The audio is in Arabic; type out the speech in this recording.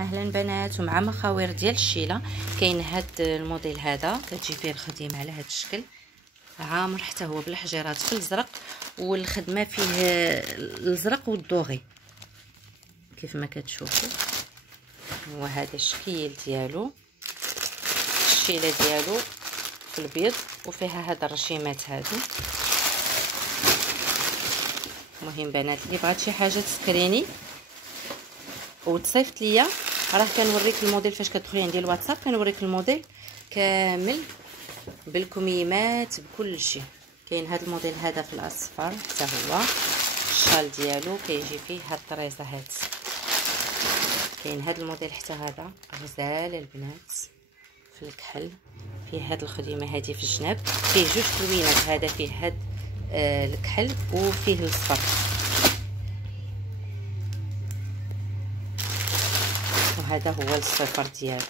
اهلا بنات ومع مخاوير ديال الشيله. كاين هاد الموديل هذا كتجي فيه الخديمه على هاد الشكل عامر حتى هو بالحجيرات في الازرق، والخدمه فيه الازرق والدوغي كيف ما كتشوفوا. وهذا الشكل ديالو، الشيله ديالو في البيض وفيها هاد الرشيمات هادو. المهم بنات اللي بغات شي حاجه تسكريني وتصيفط ليا، راه كنوريك الموديل فاش كتدخلي عندي الواتساب، كنوريك الموديل كامل بالكميمات بكل شيء. كاين هذا الموديل هذا في الاصفر حتى هو، الشال ديالو كيجي فيه هاد الطريزه هاد. كاين هذا الموديل حتى هذا غزال البنات في الكحل، فيه هاد الخديمه هذه في الجناب، فيه جوج تلوينات، هذا فيه هاد الكحل وفيه الصفر، وهذا هو الصفر ديالو.